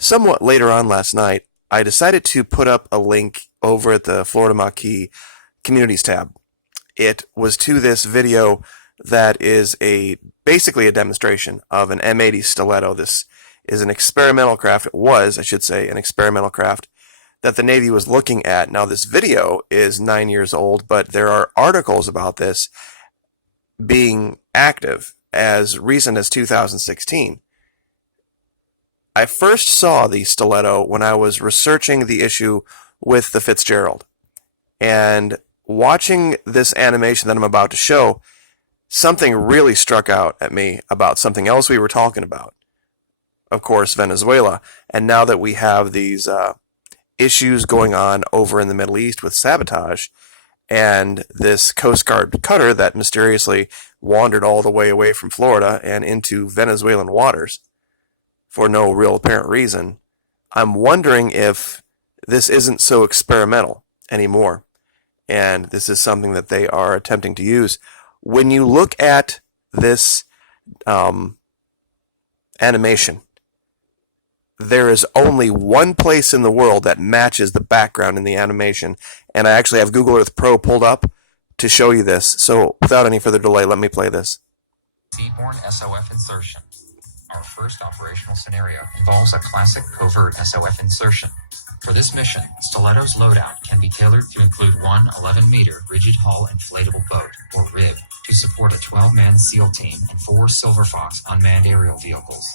Somewhat later on last night, I decided to put up a link over at the Florida Maquis Communities tab. It was to this video that is basically a demonstration of an M80 Stiletto. This is an experimental craft. It was, I should say, an experimental craft that the Navy was looking at. Now, this video is 9 years old, but there are articles about this being active as recent as 2016. I first saw the Stiletto when I was researching the issue with the Fitzgerald. And watching this animation that I'm about to show, something really struck out at me about something else we were talking about. Of course, Venezuela. And now that we have these issues going on over in the Middle East with sabotage, and this Coast Guard cutter that mysteriously wandered all the way away from Florida and into Venezuelan waters for no real apparent reason, I'm wondering if this isn't so experimental anymore. And this is something that they are attempting to use. When you look at this animation, there is only one place in the world that matches the background in the animation. And I actually have Google Earth Pro pulled up to show you this. So without any further delay, let me play this. Seaborne SOF insertion. Our first operational scenario involves a classic covert SOF insertion. For this mission, Stiletto's loadout can be tailored to include one 11-meter rigid hull inflatable boat, or RIB, to support a 12-man SEAL team and 4 Silver Fox unmanned aerial vehicles.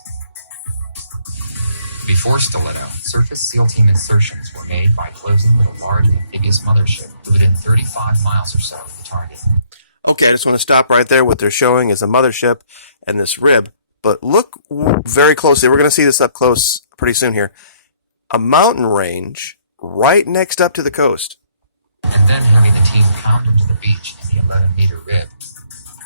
Before Stiletto, surface SEAL team insertions were made by closing with a large amphibious mothership within 35 miles or so of the target. Okay, I just want to stop right there. What they're showing is a mothership and this RIB. But look very closely. We're going to see this up close pretty soon here. A mountain range right next up to the coast. And then having the team pound into the beach in the 11-meter RIB.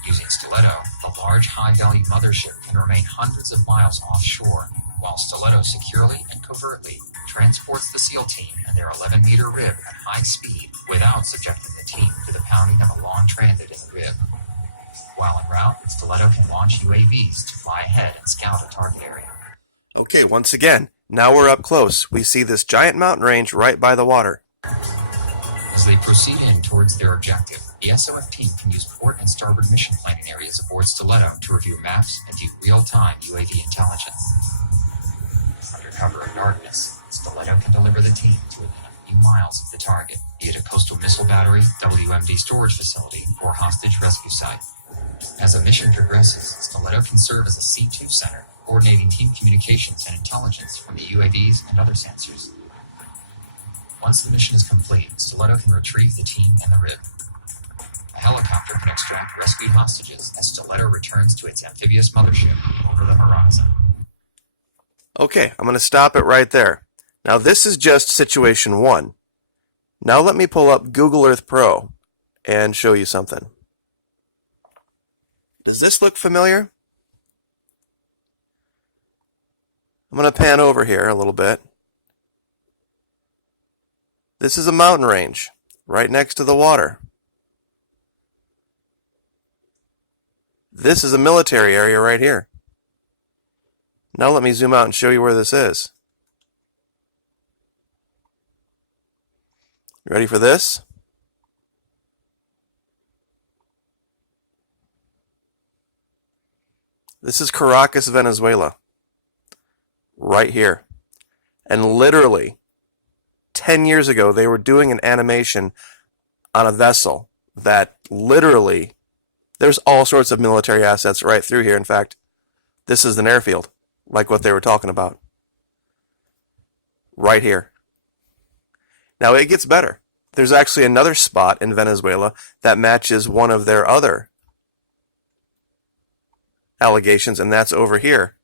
Using Stiletto, the large high-value mothership can remain hundreds of miles offshore, while Stiletto securely and covertly transports the SEAL team and their 11-meter RIB at high speed without subjecting the team to the pounding of a long transit in the RIB. While en route, Stiletto can launch UAVs to fly ahead and scout a target area. Okay, once again, now we're up close. We see this giant mountain range right by the water. As they proceed in towards their objective, the SOF team can use port and starboard mission planning areas aboard Stiletto to review maps and view real-time UAV intelligence. Under cover of darkness, Stiletto can deliver the team to within a few miles of the target, be it a coastal missile battery, WMD storage facility, or hostage rescue site. As the mission progresses, Stiletto can serve as a C2 center, coordinating team communications and intelligence from the UAVs and other sensors. Once the mission is complete, Stiletto can retrieve the team and the RIB. A helicopter can extract rescued hostages as Stiletto returns to its amphibious mothership over the horizon. Okay, I'm going to stop it right there. Now this is just situation 1. Now let me pull up Google Earth Pro and show you something. Does this look familiar? I'm going to pan over here a little bit. This is a mountain range right next to the water. This is a military area right here. Now let me zoom out and show you where this is. You ready for this? This is Caracas, Venezuela. Right here. And literally, 10 years ago, they were doing an animation on a vessel that literally, there's all sorts of military assets right through here. In fact, this is an airfield, like what they were talking about. Right here. Now, it gets better. There's actually another spot in Venezuela that matches one of their other allegations, and that's over here.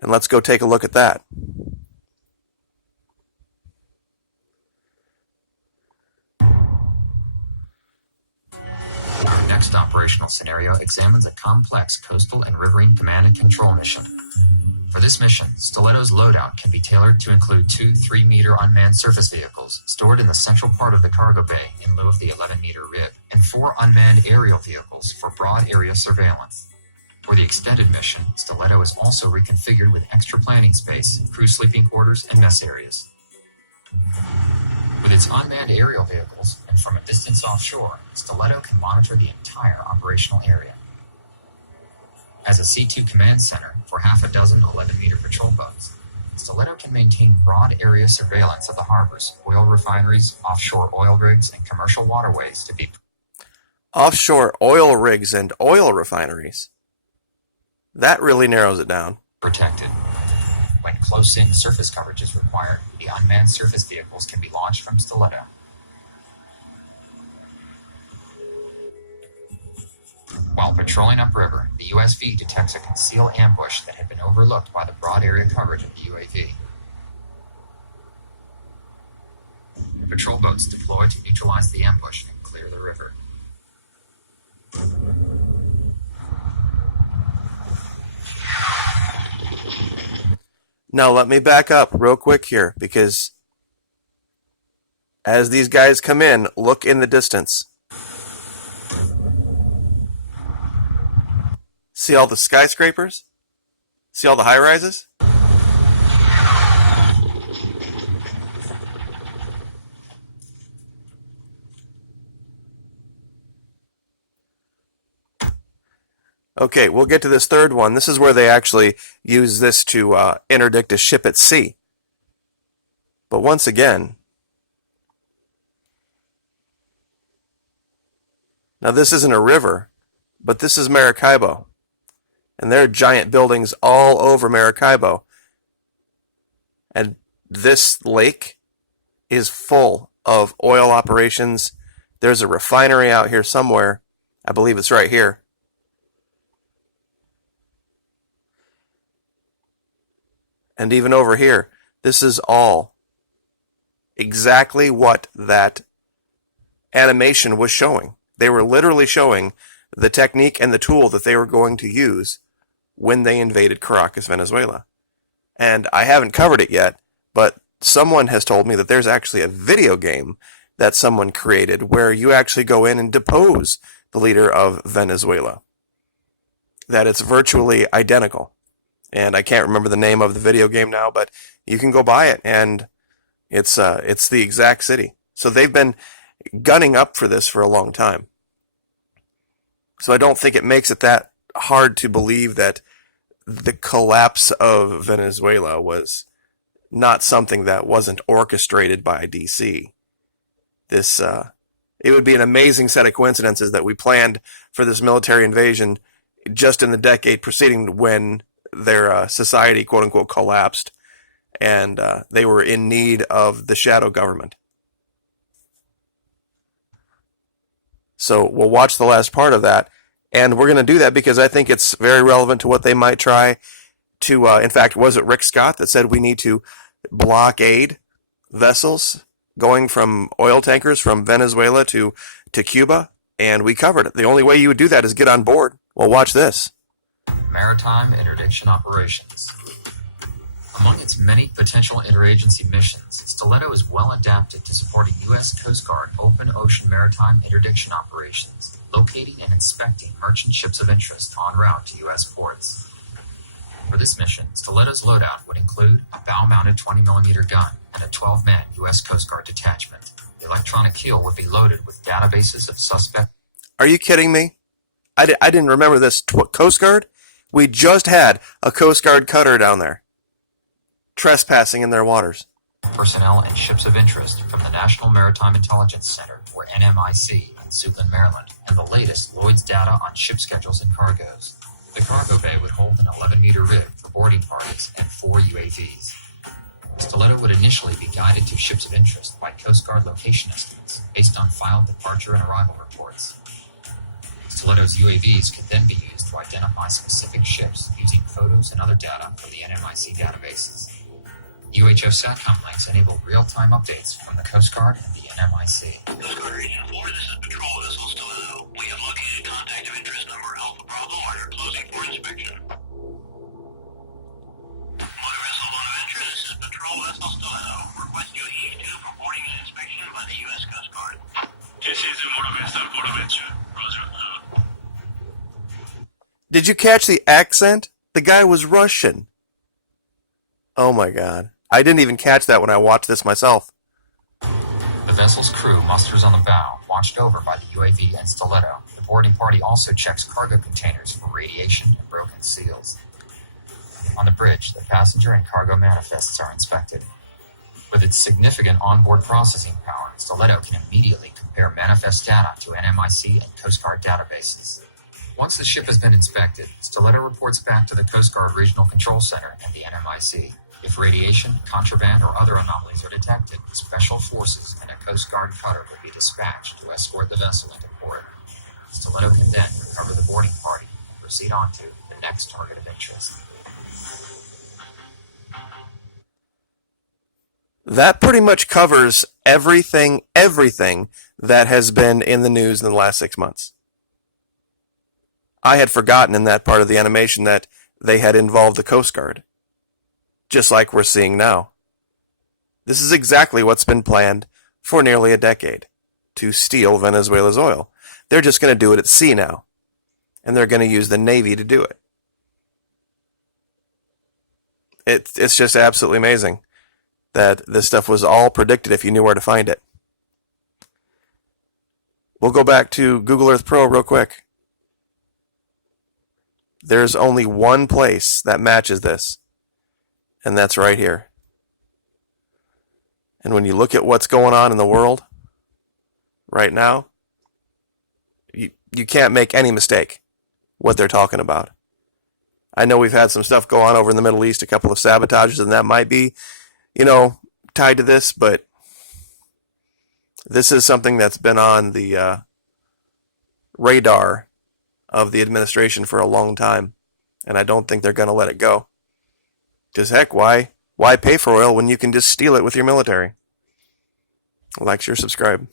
And let's go take a look at that. Our next operational scenario examines a complex coastal and riverine command and control mission. For this mission, Stiletto's loadout can be tailored to include 2 3-meter unmanned surface vehicles stored in the central part of the cargo bay in lieu of the 11-meter RIB, and 4 unmanned aerial vehicles for broad area surveillance. For the extended mission, Stiletto is also reconfigured with extra planning space, crew sleeping quarters, and mess areas. With its unmanned aerial vehicles, and from a distance offshore, Stiletto can monitor the entire operational area. As a C2 command center for half a dozen 11-meter patrol boats, Stiletto can maintain broad area surveillance of the harbors, oil refineries, offshore oil rigs, and commercial waterways to be Offshore oil rigs and oil refineries. That really narrows it down. protected. When close-in surface coverage is required, the unmanned surface vehicles can be launched from Stiletto. While patrolling upriver, the USV detects a concealed ambush that had been overlooked by the broad area coverage of the UAV. Patrol boats deploy to neutralize the ambush and clear the river. Now let me back up real quick here, because as these guys come in, look in the distance. See all the skyscrapers? See all the high-rises? Okay, we'll get to this third one. This is where they actually use this to interdict a ship at sea. But once again, now this isn't a river, but this is Maracaibo. And there are giant buildings all over Maracaibo. And this lake is full of oil operations. There's a refinery out here somewhere. I believe it's right here. And even over here, this is all exactly what that animation was showing. They were literally showing the technique and the tool that they were going to use when they invaded Caracas, Venezuela. And I haven't covered it yet, but someone has told me that there's actually a video game that someone created where you actually go in and depose the leader of Venezuela. That it's virtually identical. And I can't remember the name of the video game now, but you can go buy it, and it's the exact city. So they've been gunning up for this for a long time. So I don't think it makes it that hard to believe that the collapse of Venezuela was not something that wasn't orchestrated by DC. This it would be an amazing set of coincidences that we planned for this military invasion just in the decade preceding when their society, quote unquote, collapsed, and they were in need of the shadow government. So we'll watch the last part of that, and we're going to do that because I think it's very relevant to what they might try to, in fact, was it Rick Scott that said we need to blockade vessels going from oil tankers from Venezuela to Cuba? And we covered it. The only way you would do that is get on board. Well, watch this. Maritime interdiction operations. Among its many potential interagency missions, Stiletto is well adapted to supporting U.S. Coast Guard open ocean maritime interdiction operations, locating and inspecting merchant ships of interest en route to U.S. ports. For this mission, Stiletto's loadout would include a bow-mounted 20mm gun and a 12-man U.S. Coast Guard detachment. The electronic keel would be loaded with databases of suspect. Are you kidding me? I didn't remember this. Coast Guard? We just had a Coast Guard cutter down there, trespassing in their waters. Personnel and ships of interest from the National Maritime Intelligence Center, or NMIC, in Suitland, Maryland, and the latest Lloyd's data on ship schedules and cargoes. The cargo bay would hold an 11-meter rig for boarding parties and 4 UAVs. Stiletto would initially be guided to ships of interest by Coast Guard location estimates based on filed departure and arrival reports. Stiletto's UAVs could then be used to identify specific ships using photos and other data from the NMIC databases. UHF SATCOM links enable real-time updates from the Coast Guard and the NMIC. Coast Guard Region 4, this is Patrol Vessel Stiletto. We have located contact of interest number Alpha Bravo and are closing for inspection. Motor Vessel 1 of interest, this is Patrol Vessel Stiletto. Request you E2 for boarding and inspection by the U.S. Coast Guard. This is Motor Vessel 1 of interest. Roger. Did you catch the accent? The guy was Russian. Oh my god. I didn't even catch that when I watched this myself. The vessel's crew musters on the bow, watched over by the UAV and Stiletto. The boarding party also checks cargo containers for radiation and broken seals. On the bridge, the passenger and cargo manifests are inspected. With its significant onboard processing power, Stiletto can immediately compare manifest data to NMIC and Coast Guard databases. Once the ship has been inspected, Stiletto reports back to the Coast Guard Regional Control Center and the NMIC. If radiation, contraband, or other anomalies are detected, special forces and a Coast Guard cutter will be dispatched to escort the vessel into port. Stiletto can then recover the boarding party and proceed on to the next target of interest. That pretty much covers everything that has been in the news in the last 6 months. I had forgotten in that part of the animation that they had involved the Coast Guard, just like we're seeing now. This is exactly what's been planned for nearly a decade, to steal Venezuela's oil. They're just going to do it at sea now, and they're going to use the Navy to do it. It's just absolutely amazing that this stuff was all predicted if you knew where to find it. We'll go back to Google Earth Pro real quick. There's only one place that matches this, and that's right here. And when you look at what's going on in the world right now, you can't make any mistake what they're talking about. I know we've had some stuff go on over in the Middle East, a couple of sabotages, and that might be, tied to this, but this is something that's been on the radar of the administration for a long time, and I don't think they're going to let it go. Because heck, why pay for oil when you can just steal it with your military? Like, share, subscribe.